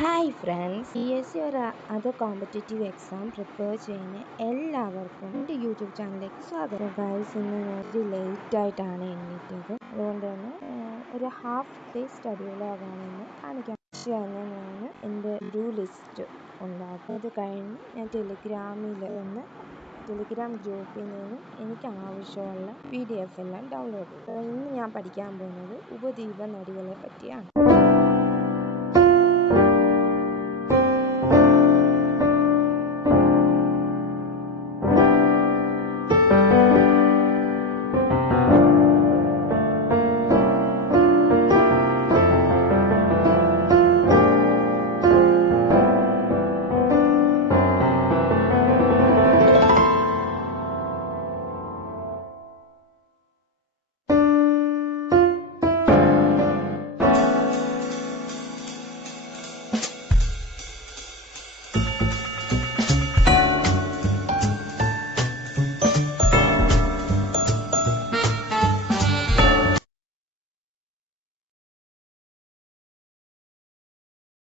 Hi friends, PSC ഒരു other competitive exam prepare ചെയ്യുന്ന എല്ലാവർക്കും എൻ്റെ യൂട്യൂബ് ചാനലിലേക്ക് സ്വാഗതം. ഗൈസ്, ഇന്ന് ഞാൻ ഒരു ലേറ്റായിട്ടാണ് എണീറ്റത്. അതുകൊണ്ട് തന്നെ ഒരു ഹാഫ് ഡേ സ്റ്റഡി വ്ലോഗാണ് ഇന്ന് കാണിക്കാൻ. പക്ഷേ തന്നെ ഞാൻ എൻ്റെ ഡു ലിസ്റ്റ് ഉണ്ടാക്കും. അത് കഴിഞ്ഞ് ഞാൻ ടെലിഗ്രാം ഗ്രൂപ്പിൽ നിന്നും എനിക്ക് ആവശ്യമുള്ള PDF എല്ലാം ഡൗൺലോഡ് ചെയ്തു. ഇന്ന് ഞാൻ പഠിക്കാൻ പോകുന്നത് ഉപദ്വീപ നദികളെ പറ്റിയാണ്.